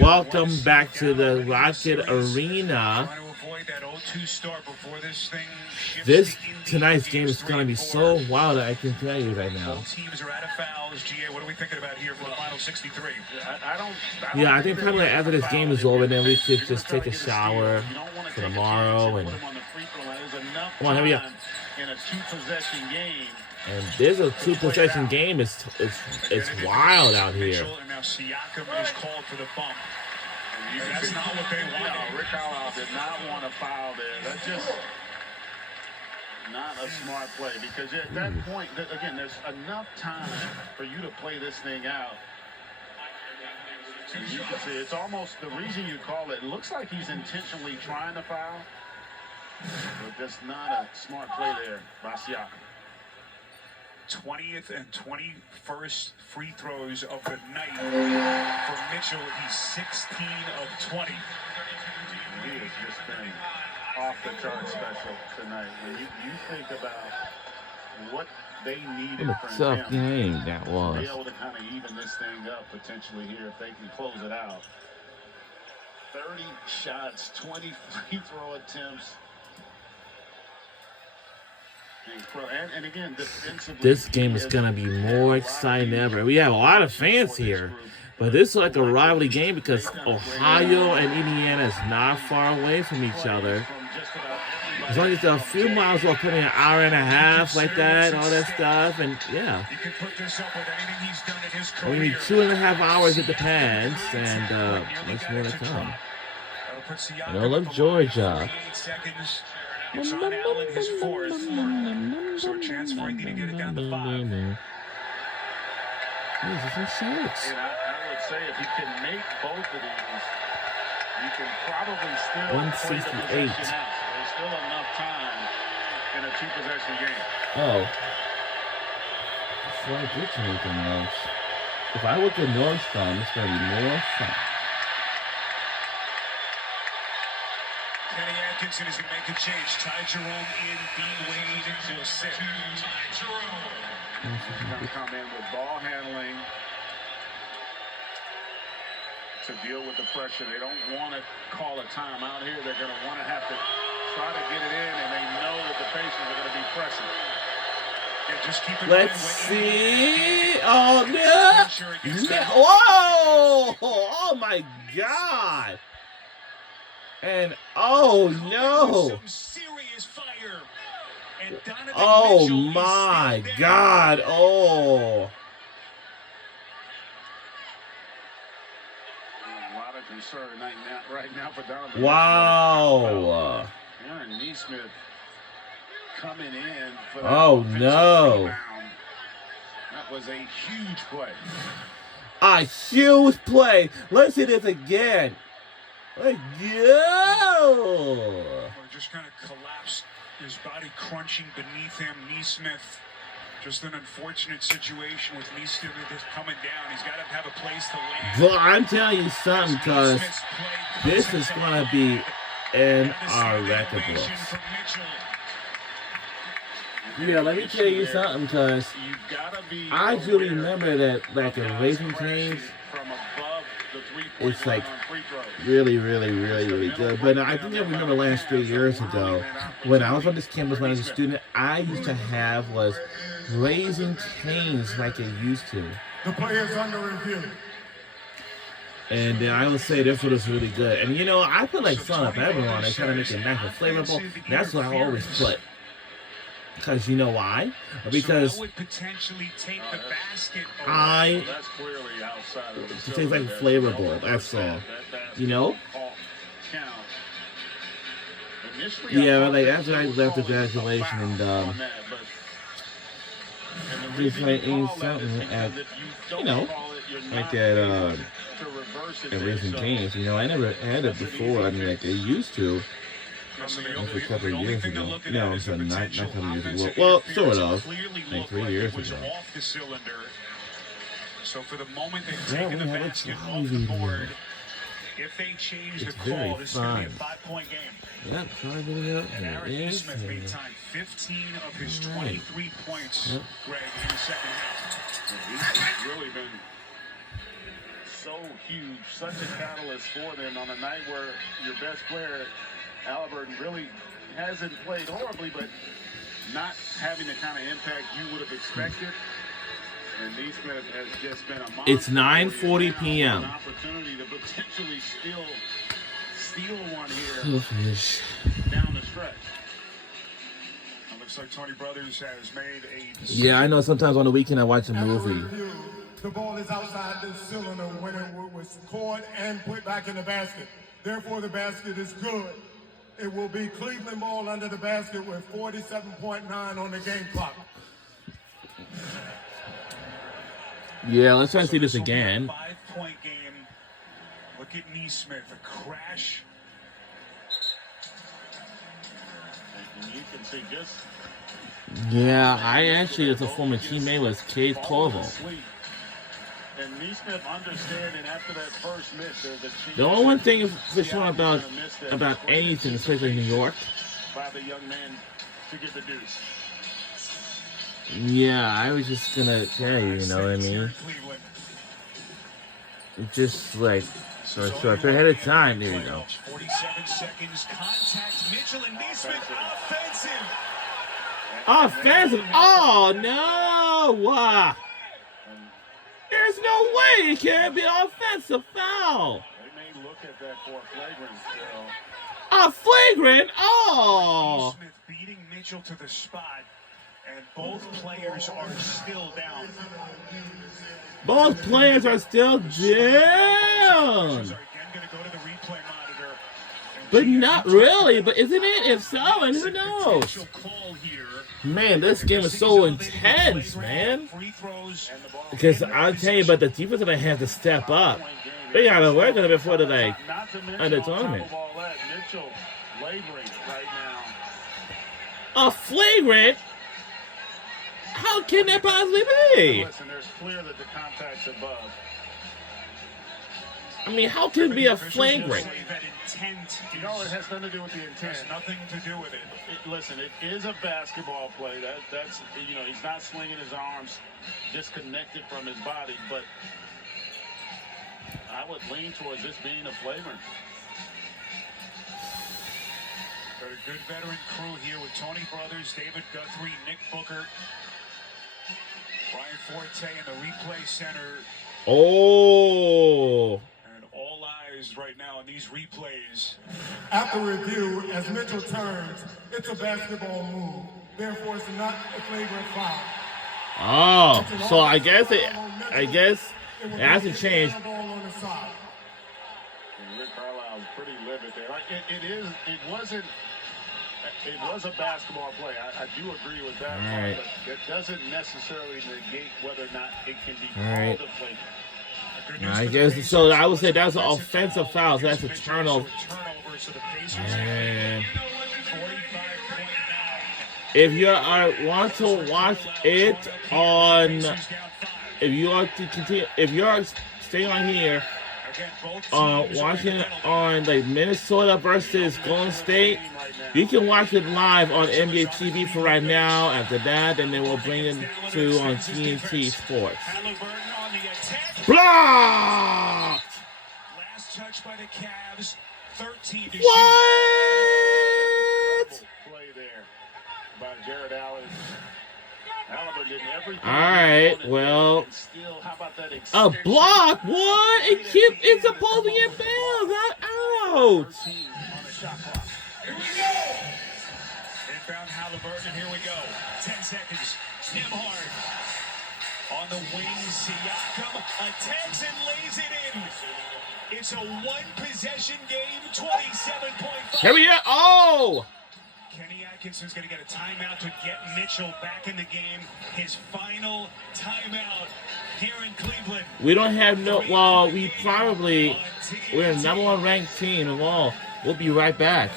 Welcome back to the Rocket Arena. This tonight's game is going to be so wild, I can tell you right now. Both teams are out of fouls. GA, what are we thinking about here for the final 63? Yeah, I think probably after this game is over, then we could just take a shower for tomorrow. And come on, here we go. In a two-possession game. And there's a two-possession game. It's wild out here. And now Siakam is called for the bump. That's not what they wanted. No, Rick Carlisle did not want a foul there. That's just not a smart play because at that point, again, there's enough time for you to play this thing out. And you can see it's almost the reason you call it. It looks like he's intentionally trying to foul, but that's not a smart play there by Siakam. 20th and 21st free throws of the night for Mitchell. He's 16 of 20. He has just been off the chart special tonight. When you think about what they needed What a from tough him, game that was. be able to kind of even this thing up potentially here if they can close it out. 30 shots, 20 free throw attempts. And again, defensively, this game is going to be more exciting than ever. We have a lot of fans here, but this is like a rivalry game because Ohio and Indiana is not far away from each other. As long as a few miles away, putting an hour and a half like that, all that stuff, and yeah. We need 2.5 hours at the pads, and much more to come. You know, look, Georgia. It's on Allen, his fourth. So a chance for Indy to get it down to 5. These are some shirts. I would say if you can make both of these, you can probably still 168. There's still enough time in a two-possession game. Oh. Before I get to anything else, if I look at Nordstrom, it's going to be more fun. Kenny Atkinson is going to make a change. Ty Jerome in, Dean Wade will sit. Ty Jerome. He's going to come in with ball handling to deal with the pressure. They don't want to call a timeout here. They're going to want to have to try to get it in, and they know that the Pacers are going to be pressing. Yeah, just keep it Let's see. Oh, no. Whoa. Oh, my God. And oh no! Oh my God! Oh! A lot of concern right now for Donovan. Wow! Aaron Nesmith coming in for that oh no! rebound. That was a huge play. A huge play. Let's see this again. Let's go! Just kind of collapsed, his body crunching beneath him. Nesmith, just an unfortunate situation with Nesmith coming down. He's got to have a place to land. Well, I'm telling you something, because this is going to be in our record books. Yeah, let me tell you something, because I do remember that, like, in Raising Cane's, it's like really, really, really, really good. But I think I remember last 3 years ago, when I was on this campus when I was a student, I used to have was Raising Cane's like it used to. The play is under review. And then I would say this one was really good. And you know, I put like Son of Pepper on it, trying to make it nice and flavorful. That's what I always put. Because you know why? Because I it tastes like flavorful. That's all. You know? Yeah, like after I left the graduation and just like eating something at, you know, like at Raising Cane's. You know, I never had it before. I mean, like I used to. A couple of years ago. No, I'm sorry, not a couple of years ago. Well, sort of. Like 3 years ago. So for the moment they've taken the basket off the board. If they change the call, this is going to be a 5-point game. Yep, trying to get it up. And Aaron Nesmith made time. 15 of his 23 points, Greg, in the second half. He's really been so huge, such a catalyst for them on a night where your best player, Halliburton, really hasn't played horribly, but not having the kind of impact you would have expected. And Neesmith has just been a monster. It's 9:40 p.m. An opportunity to potentially steal one here down the stretch. It looks like Tony Brothers has made a decision. Yeah, I know. Sometimes on the weekend I watch a After movie. review, the ball is outside the cylinder when it was caught and put back in the basket. Therefore, the basket is good. It will be Cleveland ball under the basket with 47.9 on the game clock. Yeah, let's try to see this will be a again. 5-point game. Look at Neesmith, a crash. And you can see just Yeah, I actually was a former teammate with Cade falling Clovel. asleep. And Neesmith understanding after that first miss, there's a chance The only one thing for sure Siakam's about gonna miss that about great anything, especially in New York, by the young man to get the deuce. yeah, I was just gonna tell you, you know what I mean? Cleveland. It's just like so short period of time. There you go. 47 seconds, contact Mitchell and Neesmith, offensive. Offensive. Oh no! There's no way it can't be an offensive foul. They may look at that for a flagrant. A flagrant. Oh. Neesmith beating Mitchell to the spot, and both players are still down. Both players are still down. Are again going to go to the replay monitor. But not really. But isn't it? If so, and who knows? Potential call here. Man, this game is so intense, man. Free throws. Because I'll tell you, but the defense gonna have to step up. They gotta work on it before the like Not to mention under on top tournament. of all that, Mitchell laboring right now. A flagrant? How can that possibly be? Listen, there's clear that the contact's above. I mean, how can it be a flagrant? Say that intent You know, it has nothing to do with the intent. has nothing to do with it. Listen, it is a basketball play. That's you know, he's not swinging his arms disconnected from his body, but I would lean towards this being a flagrant. Got a good veteran crew here with Tony Brothers, David Guthrie, Nick Booker, Brian Forte in the replay center, Oh. and all eyes right now on these replays. After review, as Mitchell turns, it's a basketball move. Therefore, it's not a flagrant foul. Oh. So I guess it hasn't changed. Ball on the side. And Rick Carlisle's pretty livid there. Like it was a basketball play. I do agree with that. All right. But it doesn't necessarily negate whether or not it can be All right. called a flagrant. Good news I for the guess Pacers. so. I would say that's an offensive foul. So that's a Mitchell, turnover. turnover, so the Pacers And 45.9. if you want to watch it on, if you want to continue, if you're staying on here, Again, both teams are watching in it the on like Minnesota versus Golden State, you can watch it live on NBA TV for right now. After that, and then we'll bring it to on TNT Sports. Halliburton on the attack. Blocked. Last touch by the Cavs. 13 to shoot. What? Play there by Jared Allen. Halliburton did everything. All right, he wanted well, and still, how about that a extension? block? What? It's supposed to get bounced. Not out. 13 on the shot clock. Inbound Halliburton, and here we go. 10 seconds. Nembhard on the wing. Siakam attacks and lays it in. It's a one-possession game, 27.5. Here we go. Oh! Kenny Atkinson's going to get a timeout to get Mitchell back in the game. His final timeout here in Cleveland. We don't have no. Well, we're the number one ranked team of all. We'll be right back.